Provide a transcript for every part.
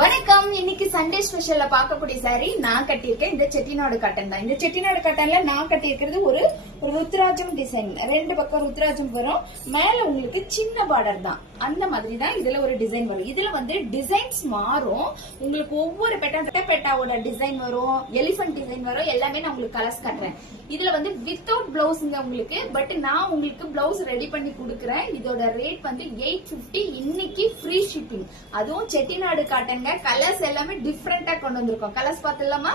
வணக்கம். இன்னைக்கு சண்டே ஸ்பெஷல்ல பார்க்கக்கூடிய சாரி நான் கட்டியிருக்கேன். இந்த செட்டிநாடு காட்டன் தான். இந்த செட்டிநாடு காட்டன்ல நான் கட்டியிருக்கிறது ஒரு ருத்ராஜம் டிசைன். ரெண்டு பக்கம் ருத்ராஜம் வரும். மேல உங்களுக்கு சின்ன பார்டர் தான். அந்த மாதிரி தான் இதுல ஒரு டிசைன் வரும். இதுல வந்து டிசைன்ஸ் மாறும். உங்களுக்கு ஒவ்வொரு பெட்டாவோட டிசைன் வரும், எலிபென்ட் டிசைன் வரும். எல்லாமே நான் உங்களுக்கு கலர்ஸ் காட்டுறேன். இதுல வந்து வித்தவுட் பிளவுஸ்ங்க உங்களுக்கு. பட் நான் உங்களுக்கு பிளவுஸ் ரெடி பண்ணி கொடுக்குறேன். இதோட ரேட் வந்து 850. இன்னைக்கு ஃப்ரீ ஷிப்பிங். அதுவும் செட்டிநாடு காட்டன். கலர்ஸ் எல்லாமே டிஃபரெண்டா கொண்டு வந்திருக்கோம். கலர்ஸ் பாத்துலாமா?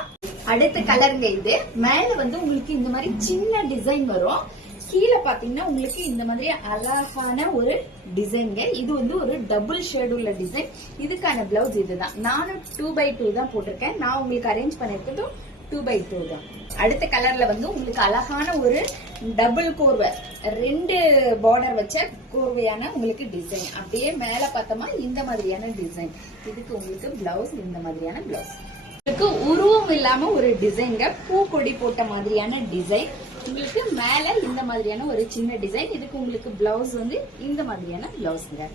அடுத்த கலருங்க இது. மேல வந்து உங்களுக்கு இந்த மாதிரி சின்ன டிசைன் வரும். கீழே பாத்தீங்கன்னா உங்களுக்கு இந்த மாதிரி அழகான ஒரு டிசைன்ங்க. இது வந்து ஒரு டபுள் ஷேட் உள்ள டிசைன். இதுக்கான பிளவுஸ் இதுதான். நானும் 2x2 தான் போட்டிருக்கேன். நான் உங்களுக்கு அரேஞ்ச் பண்ணிருக்கிறது 2x2 தான். அடுத்த கலர்ல வந்து உங்களுக்கு அழகான ஒரு டபுள் கோர்வை, ரெண்டு பார்டர் வச்ச கோர்வையான உங்களுக்கு டிசைன். அப்படியே மேல பார்த்தோமா இந்த மாதிரியான டிசைன். இதுக்கு உங்களுக்கு பிளவுஸ் இந்த மாதிரியான பிளவுஸ். உங்களுக்கு உருவம் இல்லாம ஒரு டிசைன்ங்க. பூ கொடி போட்ட மாதிரியான டிசைன். உங்களுக்கு மேல இந்த மாதிரியான ஒரு சின்ன டிசைன். இதுக்கு உங்களுக்கு பிளவுஸ் வந்து இந்த மாதிரியான பிளவுஸ்ங்க.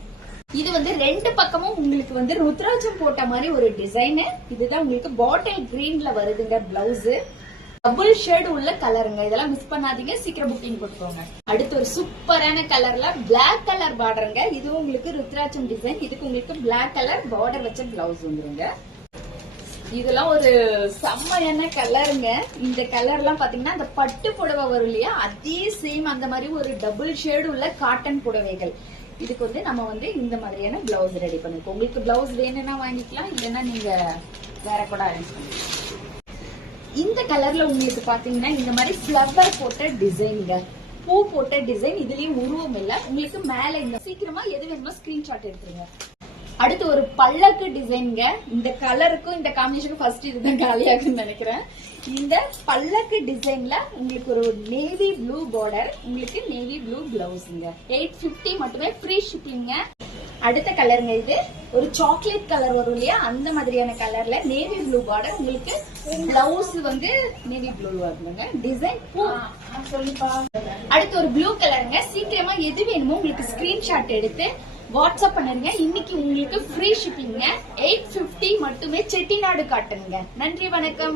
இது வந்து ரெண்டு பக்கமும் உங்களுக்கு வந்து ருத்ராஜம் போட்ட மாதிரி ஒரு டிசைன். இதுதான் உங்களுக்கு பாட்டில் கிரீன்ல வருதுங்க பிளவுஸ். டபுள் ஷேட் உள்ள கலருங்க. இதெல்லாம் மிஸ் பண்ணாதீங்க. சீக்கிரம் புக்கிங் போட்டுக்கோங்க. அடுத்து ஒரு சூப்பரான கலர்ல பிளாக் கலர் பார்டருங்க. இதுவும் உங்களுக்கு ருத்ராஜம் டிசைன். இதுக்கு உங்களுக்கு பிளாக் கலர் பார்டர் வச்ச பிளவுஸ் வந்துருங்க. இதெல்லாம் ஒரு செம்மையான கலருங்க. இந்த கலர் எல்லாம் பாத்தீங்கன்னா அந்த பட்டு புடவை வரும் இல்லையா, அதே சேம் அந்த மாதிரி ஒரு டபுள் ஷேடு உள்ள காட்டன் புடவைகள். இதுக்கு வந்து நம்ம வந்து இந்த மாதிரியான பிளவுஸ் ரெடி பண்ணிருக்கோம். உங்களுக்கு பிளவுஸ் வேணும்னா வாங்கிக்கலாம், இல்லைன்னா நீங்க வேற கூட அரேஞ்ச் பண்ணிக்கலாம். இந்த கலர்ல உங்களுக்கு பாத்தீங்கன்னா இந்த மாதிரி பிளவர் போட்ட டிசைன்ங்க, பூ போட்ட டிசைன். இதுலயும் உருவம் இல்ல. உங்களுக்கு மேல இந்த சீக்கிரமா எது வேணுமோ ஸ்கிரீன்ஷாட் எடுத்துருங்க. அடுத்து ஒரு பல்லக்கு டிசைன்ங்க. இந்த கலருக்கும் இந்த காம்பினேஷனுக்கும் ஃபர்ஸ்ட் இதுதான் காலியாகுன்னு நினைக்கிறேன். இந்த பல்லக்கு டிசைன்ல உங்களுக்கு ஒரு நேவி ப்ளூ பார்டர், உங்களுக்கு நேவி ப்ளூ பிளவுஸ்ங்க. 850 மட்டுமே, ஃப்ரீ ஷிப்பிங்க. அடுத்த கலருங்க இது. ஒரு சாக்லேட் கலர் வரும் இல்லையா, அந்த மாதிரியான கலர்ல நேவி ப்ளூ பார்டர். உங்களுக்கு பிளவுஸ் வந்து நேவி ப்ளூ வருங்க. டிசைன் சொல்லிப்பா. அடுத்து ஒரு ப்ளூ கலருங்க. சீக்கிரமா எது வேணுமோ உங்களுக்கு ஸ்கிரீன்ஷாட் எடுத்து வாட்ஸ்அப் பண்ணுங்க. இன்னைக்கு உங்களுக்கு ஃப்ரீ ஷிப்பிங்க. 850 மட்டுமே, செட்டிநாடு காட்டனுங்க. நன்றி, வணக்கம்.